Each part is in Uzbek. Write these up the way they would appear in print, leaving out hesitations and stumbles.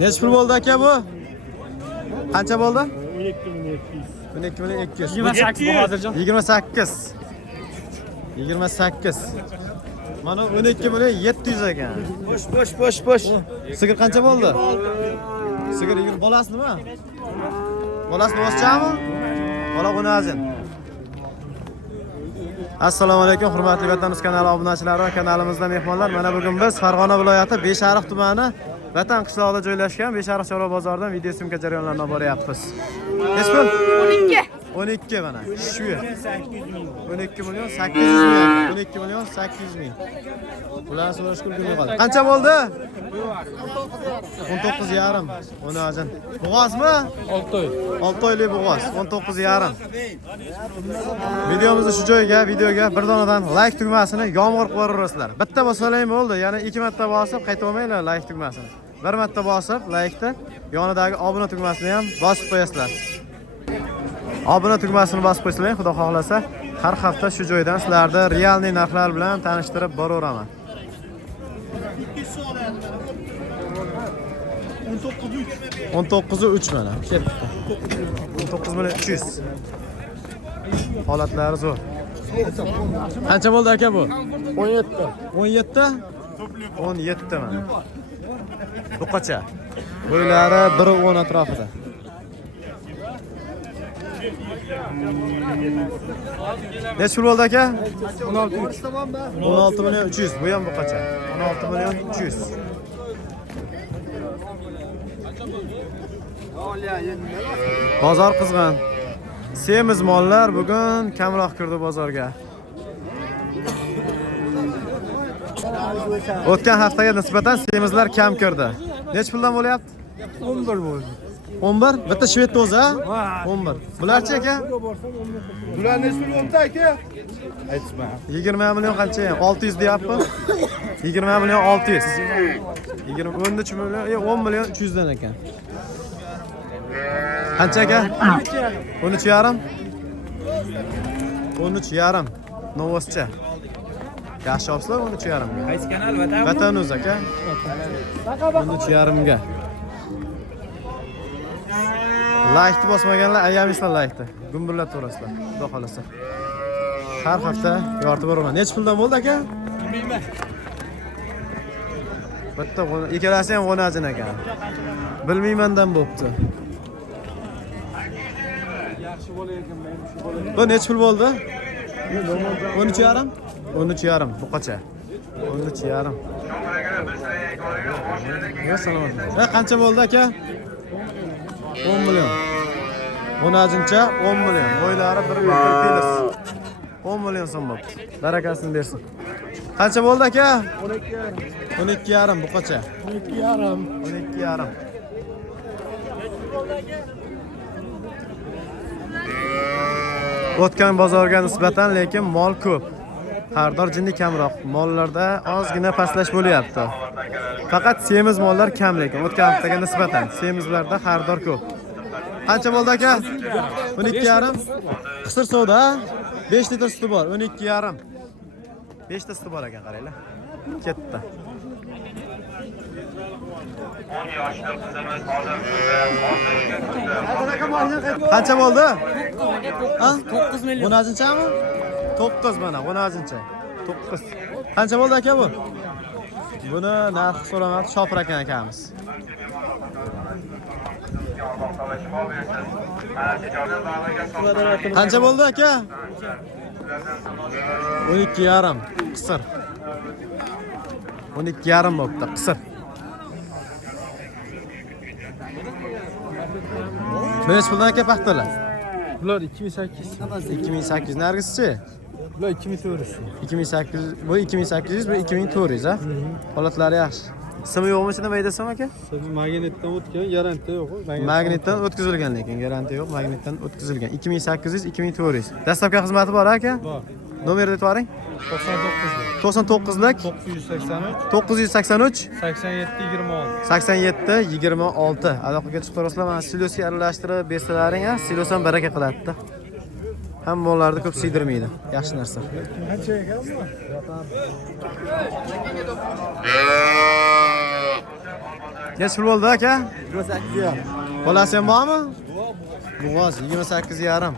Necha pul bo'ldi aka bu? Qancha bo'ldi? 12.200. 28 Bahodirjon. 28. 28. Mana 12.700 ekan. Bosh. Sigir qancha bo'ldi? Sigir bolasimi? Bolasini o'schami? Bola qo'nazin. Assalomu alaykum hurmatli vatanimiz kanali obunachilari va kanalimizda mehmonlar. Mana bugun biz Farg'ona viloyati Beshariq tumani Vatan qishlog'ida joylashgan Beshariq chorva bozoridan video syomka jarayonlarini olib boryapmiz. Necha pul? 12 mana. Shu 12 million 800 ming. 12 million 800 ming. Ular so'rash kulguni qoldi. Qancha bo'ldi? 19 yarim. Uni ajin. Bo'g'ozmi? 6 oy. 6 oylik bo'g'oz. 19 yarim. Videomizni shu joyga, videoga bir donadan like tugmasini yomg'ir qilib yuborasizlar. Bitta bosalang bo'ldi, yana 2 marta bosib qayta olmanglar like tugmasini. Bir marta bosib like-da yonidagi obuna tugmasini ham bosib qo'yasizlar. Obuna tugmasini bosib qo'ysanglar, xudo xohlasa, har hafta shu joydan sizlarni realniy narxlar bilan tanishtirib boraveraman. 19.3 mana. Ketdi. 19.300. Holatlari zo'r. Qancha bo'ldi aka bu? 17. 17? 17 mana. Buqacha. Bo'ylari 1.10 atrofida. Necha pul bo'ldi aka? 16.300. Bu ham buqacha. 16.300. Bozor qizg'in. Semiz mollar bugun kamroq kirdi bozorga. O'tgan haftaga nisbatan semizlar kam kirdi. Necha puldan bo'lyapti? 11 bo'ldi. 11? Bitta shvedni o'zi, ha? 11. Bularchi aka? Bular necha pul bo'ldi aka? Aytma. 20 million qancha? 600 deyapti. 20 million 600. 13 million, 10 million 300 dan ekan. Qancha aka? 13 yarim. 13 yarim. Novoscha. Yaxshi olsizlar 13 yarim. Qaysi kanal Vatan? Vatan o'zi aka. 13 yarimga. Like bosmaganlar ayamislar like-ni. Gumburlab turasizlar. Xudo xolasa. Har hafta yoritib boraman. Necha puldan bo'ldi aka? Bilmayman. Bitta ikkalasi ham g'onajin ekan. Bilmaymandan bo'pti. Bu necha pul bo'ldi? 13 yarim? 13 yarim buqacha. 13 yarim. Ya salomat. Qancha bo'ldi aka? 10 million. G'onajincha 10 million. Bo'ylari 1 metr pelis. 10 million so'm bo'pti. Barakasini bersin. Qancha bo'ldi aka? 12 yarim buqacha. 12 yarim. 12 yarim. O'tgan bozorga nisbatan lekin mol ko'p. Xaridor jinni kamroq. Mollarda ozgina pastlash bo'lyapti. Faqat semiz mollar kam lekin o'tgan haftaga nisbatan semizlarda xaridor ko'p. Qancha bo'ldi aka? 12 yarim. Qisir savdo, 5 litr suti bor, 12 yarim. 5 ta suti bor ekan, qaranglar. Ketdi. 10 yoshli qizimiz hozir Qancha bo'ldi? 9 million. G'onajinchami? 9 mana, g'onajincha. 9. Qancha bo'ldi aka bu? Buni narxi so'ramadi, Shopir ekan akamiz. Qancha bo'ldi aka? 12 yarim, qisir. 12 yarim bo'pti, qisir. Necha puldan aka paxtalar? Bular 2800. 2800 nargisi-chi? Bular 2400. 2800, bu 2800, bu 2400 ha? Holatlari yaxshi. Ismi yo'qmi ichida maydasam aka? Magnetdan o'tgan, garantiya yo'q. Magnetdan o'tkazilgan lekin, garantiya yo'q, magnetdan o'tkazilgan. 2800, 2400. Dastlabki xizmati bor aka? Bor. Nomerni aytib 99 lik. 99lik 983 983 87 26. 87 26. Aloqaga chiqib turasizlar. Mana silosga aralashtirib bersalaring, ha, silos ham baraka qiladi-da. Hamma mollarni ko'p siydirmaydi. Yaxshi narsa. Qancha ekan bu? Necha pul bo'ldi aka? 28,5. Bolasi ham bormi? Bo'g'oz 28,5.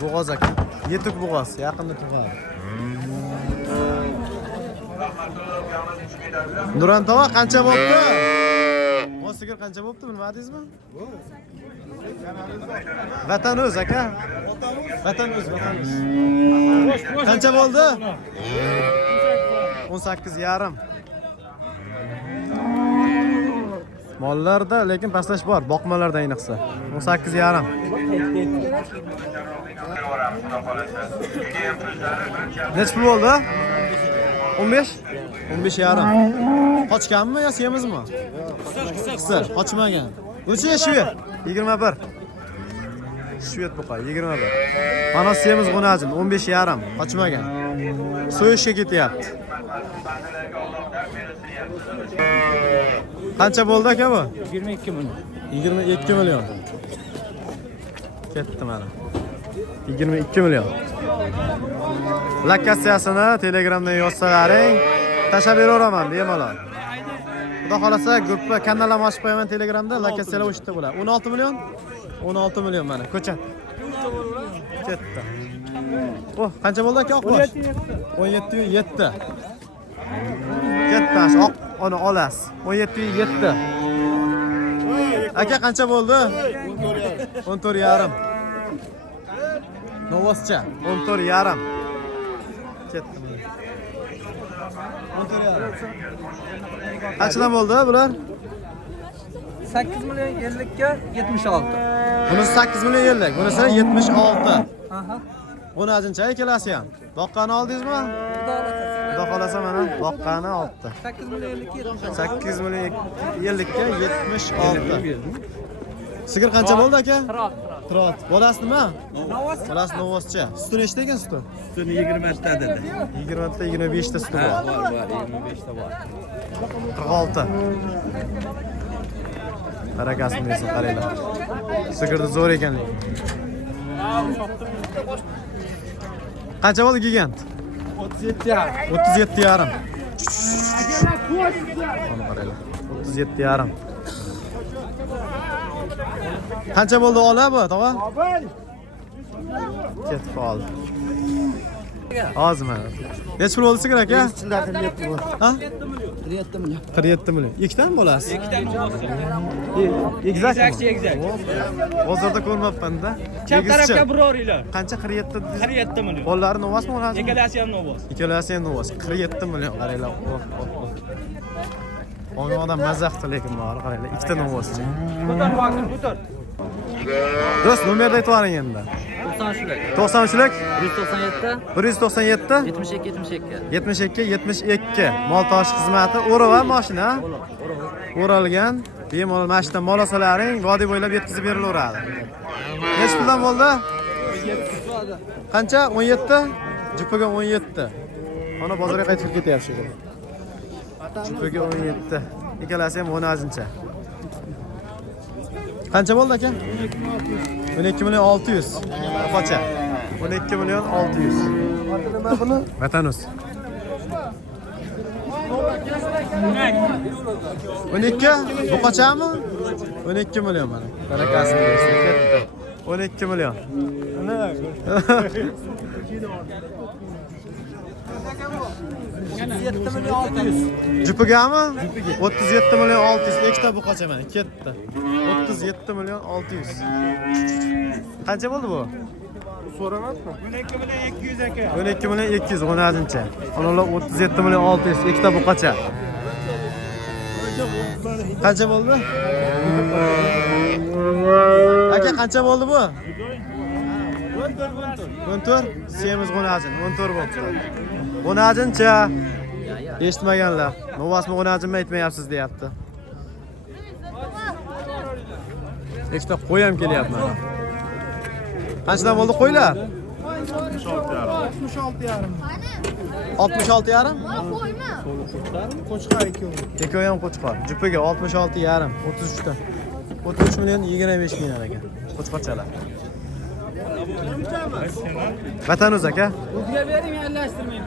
Bo'g'oz aka. Yetuk bo'g'oz, yaqinda tug'adi. Nuran tova qancha bo'pti? Mosigir qancha bo'pti bilmadingizmi? Vatan o'z aka. Vatan o'z. Qancha bo'ldi? 18,5. Mollarda lekin pastlash bor, boqmalarda ayniqsa. 18,5. Necha pul bo'ldi? 15? 15,5. Qochganmi yo semizmi? Qisir, qochmagan. O'cha shved 21. Shved buqa 21. Mana semiz g'unajin 15,5. Qochmagan. So'yishga ketyapti. Qancha bo'ldi aka bu? 22 million. 22 million. Ketdi mana. 22 million. Lokatsiyasini Telegramdan yozsalaring, tashlab beraveraman bemalol. Xudo xolasa gruppa kanallarimni ochib qo'yaman Telegramda, lokatsiyalar o'shda bo'ladi. 16 million. 16 million mana ko'chat. Ketdi. Oh, qancha bo'ldi aka oqbosh? 17,7. Ketdi, oq ona olasiz. 17,7. Aka qancha bo'ldi? 14,5. Novoscha 14,5. Ketdi. 14,5. Qanchadan bo'ldi bular? 8 million 50 ga 76. Bunisi 8 million 50, bunisi 76. Aha. Buni ajincha ikkalasi ham. Boqqani oldingizmi? Xudo xolasa mana boqqani olibdi. 8 million 50 ga 8 million 50 ga 76. Sigir qancha bo'ldi aka? Trot. Bolasi nima? Novos. Bolasi novoscha. Suti nechta ekan suti? Suni 20 ta dedi. 20 ta 25 ta suti bor. Bor, 25 ta bor. 46. Barakasini bersin qaranglar. Sigirni zo'r ekanlik. Qancha bo'ldi gigant? 37,5. 37,5. Mana qaranglar. 37,5. Qancha bo'ldi ola bu, tog'a? Ketib qoldi. Hozir mana. Necha pul bo'ldi sigir aka? Ha? 47 million. 47 million. Ikkitami bo'lasiz? Ikkitani bo'lsa. Egzakt. Hozirda ko'rmabman-da. Chap tarafga biroringlar. Qancha 47 dedingiz? 47 million. Bolalari novosmi onasi? Ikkalasi ham novos. Ikkalasi ham novos. 47 million qaranglar. Ona odam mazax qildi lekin bari qaranglar. Ikkita novoschi. Ko'tar vaqt, ko'tar. Do'st, nomerni aytib yuboring endi. 93lik. 93lik 197 197 72 72 mol tosh xizmati o'rava mashina o'ralgan bemalol mashina mol olsalaring vodiy bo'ylab yetkazib berilaveradi. Necha puldan bo'ldi? Qancha? 17? Jupaga 17. Mana bozorga qaytib ketyapti. Jupaga 17. Ikkalasi ham 10 azincha. Qancha bo'ldi aka? 12 million 600. Qocha. 12 million 600. Nima buni? Vatanus. 12? Bu qochami? 12 million mana. Barakasini bersin. Ketdi. 12 million. 37 million 600. Jupigami? 37 million 600. Ikkita bu qocha mana. Ketdi. 37 million 600. Qancha bo'ldi bu? So'ramadmi? 12 million 200 aka. 12 million 200 10-chincha. Onalar 37 million 600 ikkita buqacha. Qancha bo'ldi? Aka qancha bo'ldi bu? 14. Semiz 14 bo'ldi. 10-chincha. Eshitmaganlar. Novasmi 10-chinmi aytmayapsiz deyapti. Ikkita qo'y ham kelyapti mana. Qanchadan bo'ldi qo'ylar? 66,5. Qo'chqar ikkovi. Ikkovi ham qo'chqor. Jupiga 66,5, 33 ta. 33 million 25 million ekan. Qo'chqorchalar. Vatanuz aka. O'ziga bering, aralashtirmang.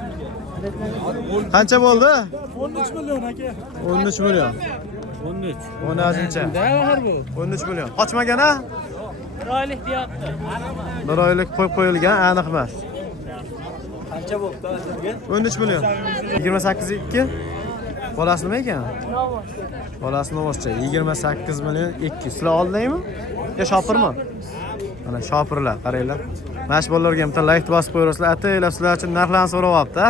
Qancha bo'ldi? 13 million aka. 13 million. 13. 13-chi. Ne var bu? 13 million. Qochmagan a? Bir oylik deyapti. Bir oylik qo'yib qo'yilgan, aniq emas. Qancha bo'pti hozirga? 13 million. 28.2. Bolasi nima ekan? Bolasi novoscha 28 million 2. Sizlar oldingmi? Yo shopirmi? Mana shopirlar, qaranglar. Mash bolalarga bitta like bosib qo'yasizlar. Ataylab sizlar uchun narxlarni so'rayapti.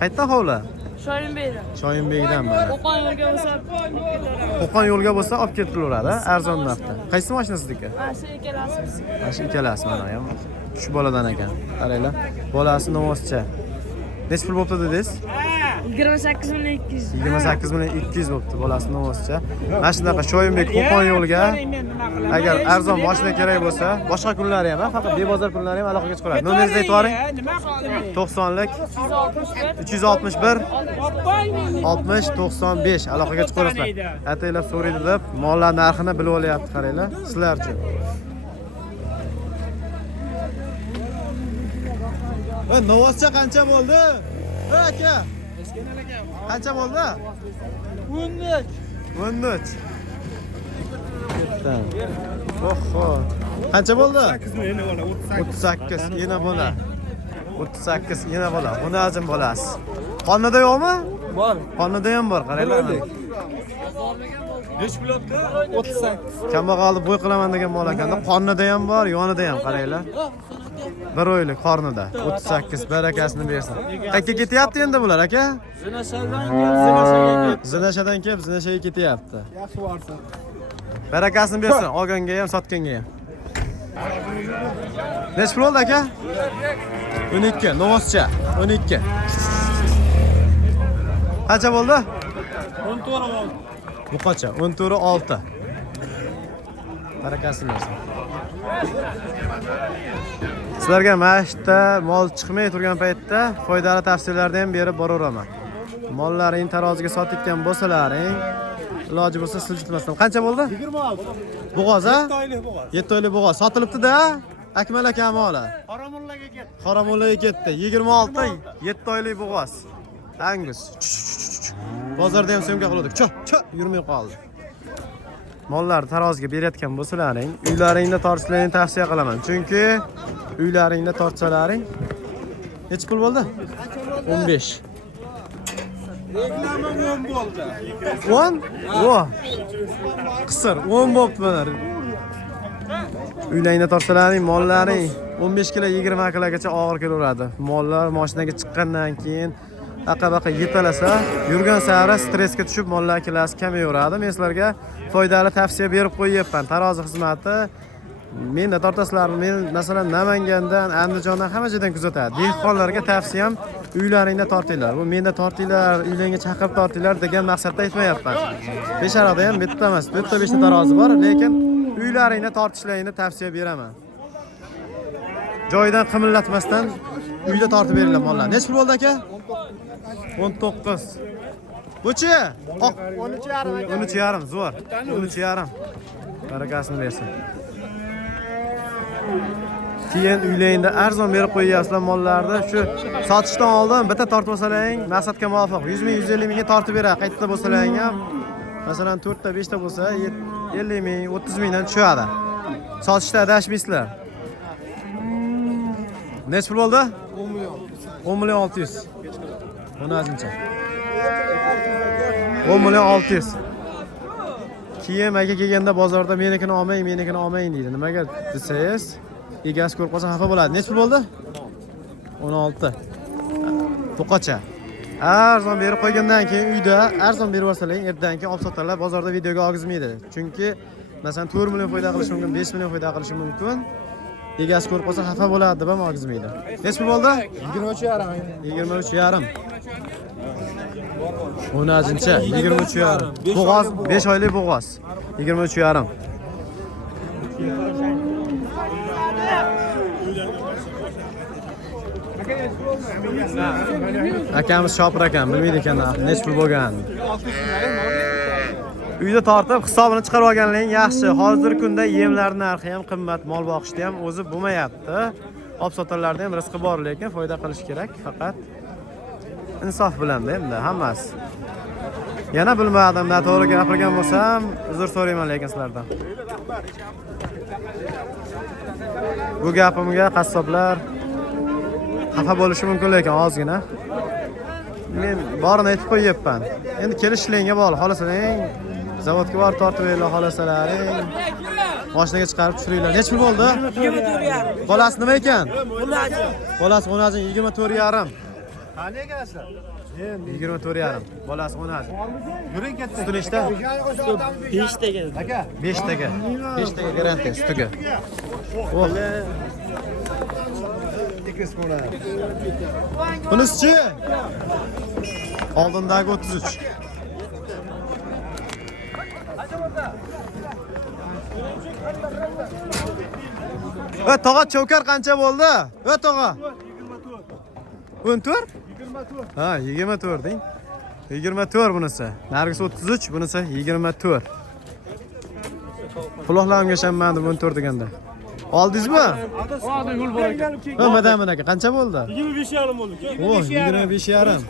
Qayerdan hovli? Shoyinbeydan. Shoyinbeydan mana. Qo'qon yo'lga bo'lsa, Qo'qon yo'lga bo'lsa olib ketilaveradi, arzon narxda. Qaysi mashina sizniki? mana shu ikkalasi. Mana shu ikkalasi mana ham. Shu boladan ekan. Qaranglar. Bolasi novoscha. Necha pul bo'pti dedingiz? 28 million 200. 28 million 200 bo'pti bolasi novoscha. Mana shunaqa Shoyinbek Qo'qon yo'liga agar arzon mashina kerak bo'lsa, boshqa kunlari ham, faqat bebozor kunlari ham aloqaga chiqaradi. Nomeringizni aytib yuboring. 90lik 361 60 95 aloqaga chiqarasizlar. Ataylab so'raydi deb mollar narxini bilib olyapti, qaranglar. Sizlar uchun. Novoscha qancha bo'ldi? Aka. Qancha bo'ldi? 13. 13. Oho. Qancha bo'ldi? 38 yana bola. 38 yana bola. Buni ajim bolasi. Qonida yo'qmi? Bor. Qonida ham bor, qaranglar. Nech pulotda? 38. Kambag'alni bo'y qilaman degan mol ekanda, qonida ham bor, yonida ham, qaranglar. Bir oylik qornida 38 barakasini bersin. Qayerga ketyapti endi bular aka? Zinashadan kelib, Zinashaga ketyapti. Yaxshi borsin. Barakasini bersin, olganga ham, sotganga ham. Nech pul oldi aka? 12, novoscha, 12. Qancha bo'ldi? 14. Buqacha 14.6. Barakasini bersin. Sizlarga mashta mol chiqmay turgan paytda foydali tavsiyalarni ham berib boraveraman. Mollaring taroziga sotgan bo'lsalaring, iloji bo'lsa siljitmasdan. Qancha bo'ldi? 26. Bo'g'oz a? 7 oylik bo'g'oz. 7 oylik bo'g'oz sotilibdi-da. Akmal aka moli. Qoramullaga ketdi. Qoramullaga ketdi. 26 7 oylik bo'g'oz. Angus. Bozorda ham syomka qildik. Yurmay qoldi. Mollar taroziga berayotgan bo'lsalaring, uylaringda tortishlaringni tavsiya qilaman. Chunki uylaringda tortsalaring necha pul bo'ldi? 15. Reklama 10 bo'ldi. 10? Vo. Qisir 10 bo'pti mana. Uylaringda tortsalaring, mollaring 15 kilo 20 kilogacha og'ir kelaveradi. Mollar mashinaga chiqqandan keyin aqa-baqa yetalasa, yurgan sari stressga tushib mollar kilosi kamayaveradi. Men sizlarga foydali tavsiya berib qo'yapman. Tarozi xizmati menda tortasizlarmi? Men masalan Namangandan, Andijondan hamma joydan kuzatadi. Dehqonlarga tavsiyam uylaringda tortinglar. Bu menda tortinglar, uylaringga chaqirib tortinglar degan maqsadda aytmayapman. Besharada ham bitta emas, 4-5 ta tarozi bor, lekin uylaringda tortishlaringni tavsiya beraman. Joyidan qimillatmasdan uyda tortib beringlar mollar. Nech pul bo'ldi aka? 19. Buchi? 13,5. 13,5 zo'r. 13,5. Barakasini bersin. Keyin uylaringda arzon berib qo'yyapsizlar mollarni. Shu sotishdan oldin bitta tortib olsalaring, maqsadga muvofiq 100 ming, 150 mingga tortib beradi. Qayerda bo'lsalaring ham, masalan 4 ta, 5 ta bo'lsa 50 ming, 30 mingdan tushadi. Sotishda adashmaysizlar. Nech pul bo'ldi? 10 million. 10 million 600. Buni ajincha. 10 million 600. Keyin aka kelganda bozorda menikini olmang deydi. Nimaga desangiz, egasi ko'rib qolsa xafa bo'ladi. Nech pul bo'ldi? 16. To'qacha. Arzon berib qo'ygandan keyin uyda arzon berib yuborsalaring, ertadan keyin olib sotalar, bozorda videoga olgizmaydi. Chunki masalan 4 million foyda qilishi mumkin, 5 million foyda qilishi mumkin. Egasi ko'rib qolsa xafa bo'ladi deb ham olgizmaydi. Nech pul bo'ldi? 23,5. 23,5. Uni ajincha 23,5. Bo'g'oz 5 oylik bo'g'oz. 23,5. Akamiz shopir ekan, bilmaydi ekan nech pul bo'lganini. Uyda tortib hisobini chiqarib olganlaring yaxshi. Hozirgi kunda yemlar narxi ham qimmat, mol boqishda ham o'zi bo'lmayapti. Olib sotalarda ham rizqi bor, lekin foyda qilish kerak, faqat insof bilan-da endi hammasi. Yana bilmadim, to'g'ri gapirgan bo'lsam, uzr so'rayman lekin sizlardan. Bu gapimga qassoblar xafa bo'lishi mumkin lekin ozgina. Men borini aytib qo'yyapman. Endi kelishingga bog'liq, xohlasalang zavodga borib tortib beringlar, xohlasalaring mashinaga chiqarib tushiringlar. Nech pul bo'ldi? 24,5. Bolasi nima ekan? Bunachi. Bolasi 10 24,5. Qani egasizlar? 24,5. Bolasi 10. Yuring katta. Sutini ishda 5 taga. Aka, 5 taga. 5 taga garantiya sutiga. Oh. tekis qo'la. Bunisi-chi? Oldindagi 33. Va tog'a cho'kar qancha bo'ldi? Va tog'a. 24? 24. Ha, 24 deng. 24 bunisi. Nargisi 33, bunisi 24. Quloqlarimga ishonmadim 14 deganda. Oldingizmi? Hozir yo'l bor ekan. Ha, madam aka, qancha bo'ldi? 25,5 bo'ldi. O, 25,5.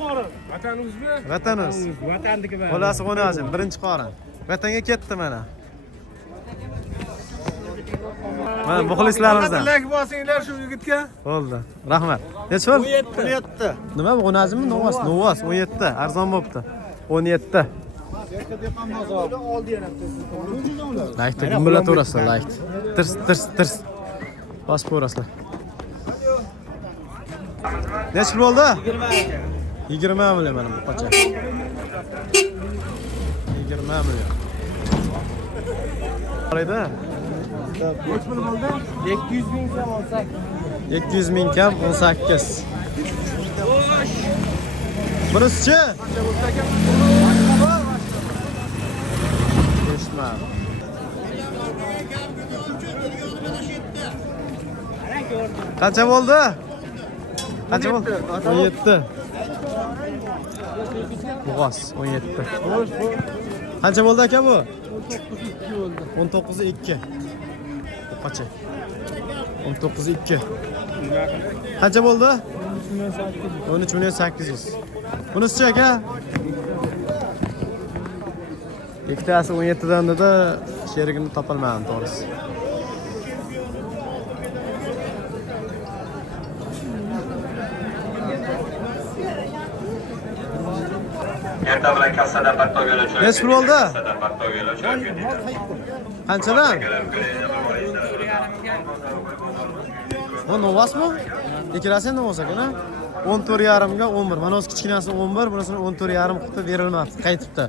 Vatanimizmi? Vatanimiz. Vatanniki bor. Bolasi 10, birinchi qorin. Vatanga ketdi mana. Mana muxlislarimizdan. Like bosinglar shu yigitga. Bo'ldi. Rahmat. Necha pul? 17. Nima bu 10mi? Novas, 17. Arzon bo'pti. 17. Like gumbulat to'rasizlar, like. Tirs. Bas ko'rasizlar. Necha pul bo'ldi? 20 million mana bu qocha. 20 million. Qarayda. 200 ming so'm olsak. 200 ming kam 18. Burası-chi? Eshitma. Qancha bo'ldi? Qancha bo'ldi? 17. Bo'g'oz 17. Qancha bo'ldi aka bu? 19.2. Qancha? 19.2. Qancha bo'ldi? 13.800. Bunisi-chi aka? Ikkitasi 17 dan dedi, sherigini topolmadim to'g'risi. Erta bilan kassadan battoga o'chirib. Necha pul bo'ldi? Kassadan battoga o'chirib. Qanchadan? Bu novasmi? Ikkalasi novas ekan-a? 14,5 ga 11. Mana o'zi kichkinasi 11, bunisini 14,5 qilib berilmadi, qaytibdi.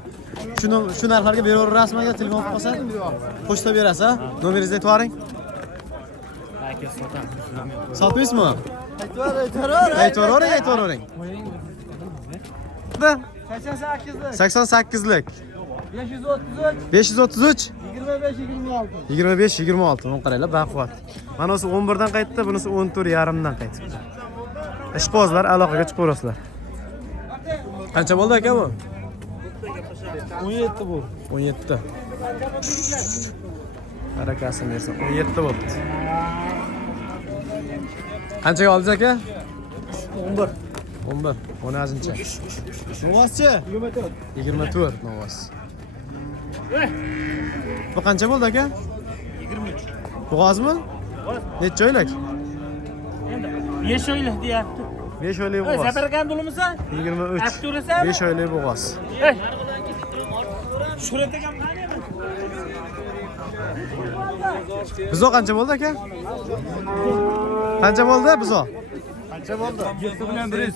Shu narxlarga beraverasizmi agar telefon qilib qolsa? Pochta berasiz, ha? Nomeringizni aytib yuboring. Aka sotamiz. Sotmaysizmi? Aytavering. 88lik. 533. 25-26. Mana qaranglar, baquvvat. Mana o'zi 11 dan qaytdi, bunisi 14,5 dan qaytibdi. Ishqozlar aloqaga chiqaverasizlar. Qancha bo'ldi aka bu? 17 bu. 17. Barakasini bersin. 17 bo'ldi. Qanchaga oldingiz aka? 11. 11. 10-chi. Novaschi? 24 novas. Bu qancha bo'ldi aka? 23. Bo'g'ozmi? Necha oylik? Endi 5 oylik deyapti. 5 oylik bo'g'oz. Zafargan bo'lmasa? 23. Akto'rasa? 5 oylik bo'g'oz. Surataga qani? Bizo qancha bo'ldi aka? Qancha bo'ldi bizo? Qancha bo'ldi? 7 million 100.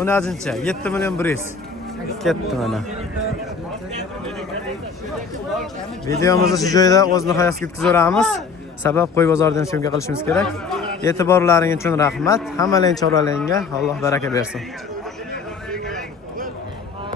10-chi, 7 million 100. Ketdi mana. Videomizni shu joyda o'z nihoyasiga yetkazamiz. Sabab qo'y bozoridan syomka qilishimiz kerak. E'tiborlaringiz uchun rahmat. Hammalaring choralaringga Alloh baraka bersin.